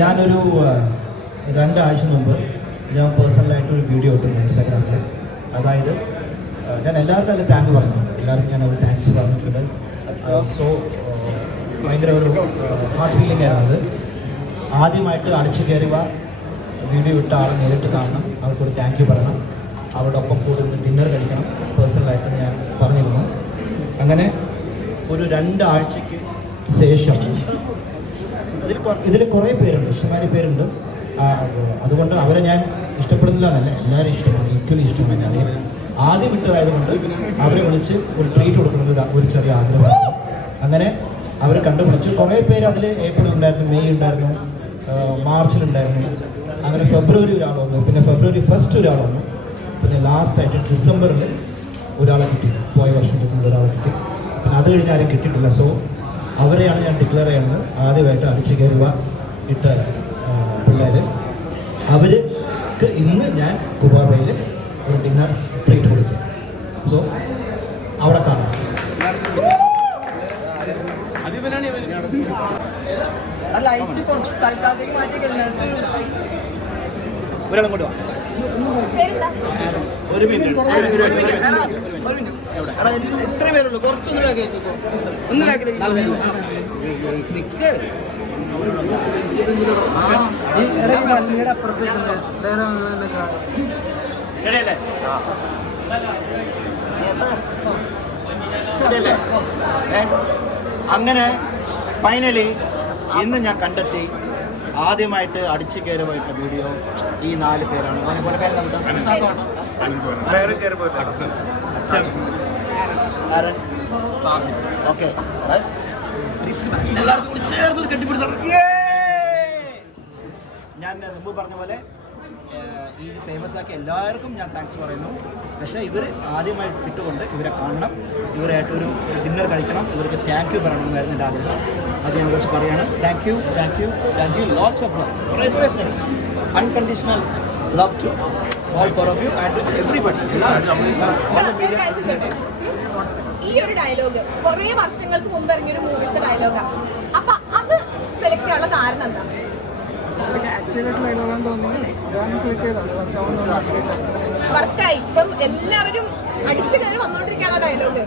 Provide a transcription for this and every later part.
ഞാനൊരു 2 ആഴ്ച മുമ്പ് ഞാൻ പേഴ്സണലായിട്ടൊരു വീഡിയോ ഇട്ടിട്ടുണ്ട് ഇൻസ്റ്റാഗ്രാമിൽ. അതായത് ഞാൻ എല്ലാവർക്കും അതിൽ താങ്ക് പറഞ്ഞിട്ടുണ്ട്, എല്ലാവർക്കും ഞാൻ ഒരു താങ്ക്സ് പറഞ്ഞിട്ടുണ്ട്. സോ ഭയങ്കര ഒരു ഹാർട്ട് ഫീലിംഗ് ആയിരുന്നത്. ആദ്യമായിട്ട് അടിച്ചു കയറുക വീഡിയോ ഇട്ട ആളെ നേരിട്ട് കാണണം, അവർക്കൊരു താങ്ക് യു പറയണം, അവരുടെ ഒപ്പം കൂടുതൽ ഡിന്നർ കഴിക്കണം പേഴ്സണലായിട്ട് ഞാൻ പറഞ്ഞിരുന്നു. അങ്ങനെ ഒരു 2 ആഴ്ചയ്ക്ക് ശേഷം ഇതിൽ കുറേ പേരുണ്ട്, ഇഷ്ടംമാതിരി പേരുണ്ട്. അതുകൊണ്ട് അവരെ ഞാൻ ഇഷ്ടപ്പെടുന്നില്ല എന്നല്ല, എല്ലാവരും ഇഷ്ടമാണ്, ഈക്വലി ഇഷ്ടമാണ്. ഞാൻ ആദ്യം ഇട്ടതായതുകൊണ്ട് അവരെ വിളിച്ച് ഒരു ട്രീറ്റ് കൊടുക്കണമെന്ന് ഒരു ചെറിയ ആഗ്രഹമായിരുന്നു. അങ്ങനെ അവർ കണ്ടുപിടിച്ചു. കുറേ പേര് അതിൽ ഏപ്രിൽ ഉണ്ടായിരുന്നു, മെയ് ഉണ്ടായിരുന്നു, മാർച്ചിലുണ്ടായിരുന്നു, അങ്ങനെ ഫെബ്രുവരി ഒരാൾ വന്നു, പിന്നെ ഫെബ്രുവരി 1 ഒരാൾ വന്നു, പിന്നെ ലാസ്റ്റായിട്ട് ഡിസംബറിൽ ഒരാളെ കിട്ടി, പോയ വർഷം ഡിസംബർ ഒരാളെ കിട്ടി. പിന്നെ അത് കഴിഞ്ഞ് ആരും കിട്ടിയിട്ടില്ല. സോ അവരെയാണ് ഞാൻ ഡിക്ലെയർ ചെയ്യുന്നത്. ആദ്യമായിട്ട് അടിച്ചു കയറുക ഇട്ട പിള്ളേർ, അവർക്ക് ഇന്ന് ഞാൻ കുബാബയിൽ ഒരു ഡിന്നർ ട്രീറ്റ് കൊടുക്കും. സോ അവിടെ കാണാം. ഒരാളും കൊണ്ട് വാ. ഒരു മിനിറ്റ് എത്ര പേരുള്ളൂ? കുറച്ചൊന്ന് ബാക്കിലേക്ക് ഒന്ന് ബാക്കിലേക്ക് അങ്ങനെ ഫൈനലി ഇന്ന് ഞാൻ കണ്ടെത്തി ആദ്യമായിട്ട് അടിച്ചു കയറുമായിട്ട് വീഡിയോ ഈ 4 പേരാണ്. ഓക്കെ, എല്ലാവർക്കും കൂടി ചേർന്ന് കെട്ടിപ്പിടുത്തം. ഞാൻ മുമ്പ് പറഞ്ഞ പോലെ ഈ ഫേമസ് ആക്കി എല്ലാവർക്കും ഞാൻ താങ്ക്സ് പറയുന്നു. പക്ഷേ ഇവർ ആദ്യമായിട്ട് ഇട്ടുകൊണ്ട് ഇവരെ കാണണം, ഇവരായിട്ടൊരു ഡിന്നർ കഴിക്കണം, ഇവർക്ക് താങ്ക് യു പറയണമെന്നായിരുന്നു എൻ്റെ ആഗ്രഹം. അത് ഞാൻ വിളിച്ച് പറയാണ്. Thank you, thank you, thank you. Lots of love, കുറേ സ്നേഹം, unconditional love to all 4 of you and everybody. ഈ ഒരു ഡയലോഗ് കുറേ വർഷങ്ങൾക്ക് മുമ്പ് ഇറങ്ങിയൊരു മൂവിത്തെ ഡയലോഗാണ്. അപ്പൊ അത് സെലക്ട് ചെയ്യാനുള്ള കാരണം എന്താ? വർക്കായി. ഇപ്പം എല്ലാവരും അടിച്ചു കയറി വന്നോണ്ടിരിക്കാനുള്ള ഡയലോഗ്.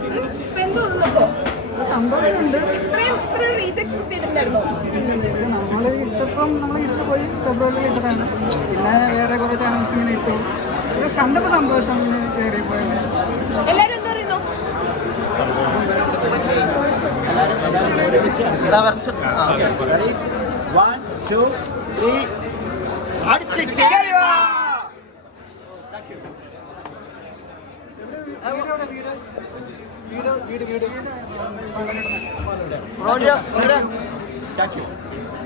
ഇപ്പൊ എന്ത് തോന്നുന്നപ്പോ? സന്തോഷമുണ്ട്. ഇത്രയും റീച്ച് എക്സ്പെക്ട് ചെയ്തിട്ടുണ്ടായിരുന്നോ? നമ്മൾ ഇട്ടപ്പം നമ്മൾ ഇട്ട് പോയി ഫെബ്രുവരിയിൽ ഇട്ടതാണ്. പിന്നെ വേറെ കുറേ ചാനൽസ് ഇങ്ങനെ ഇട്ടു. കണ്ടപ്പോൾ സന്തോഷം ഇങ്ങനെ കയറിപ്പോയി. എല്ലാവരും എന്താ പറയുന്നു?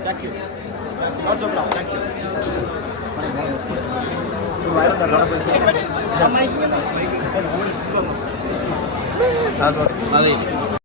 Thank you. Lots of love. Thank you. വയറുണ്ടല്ലോ.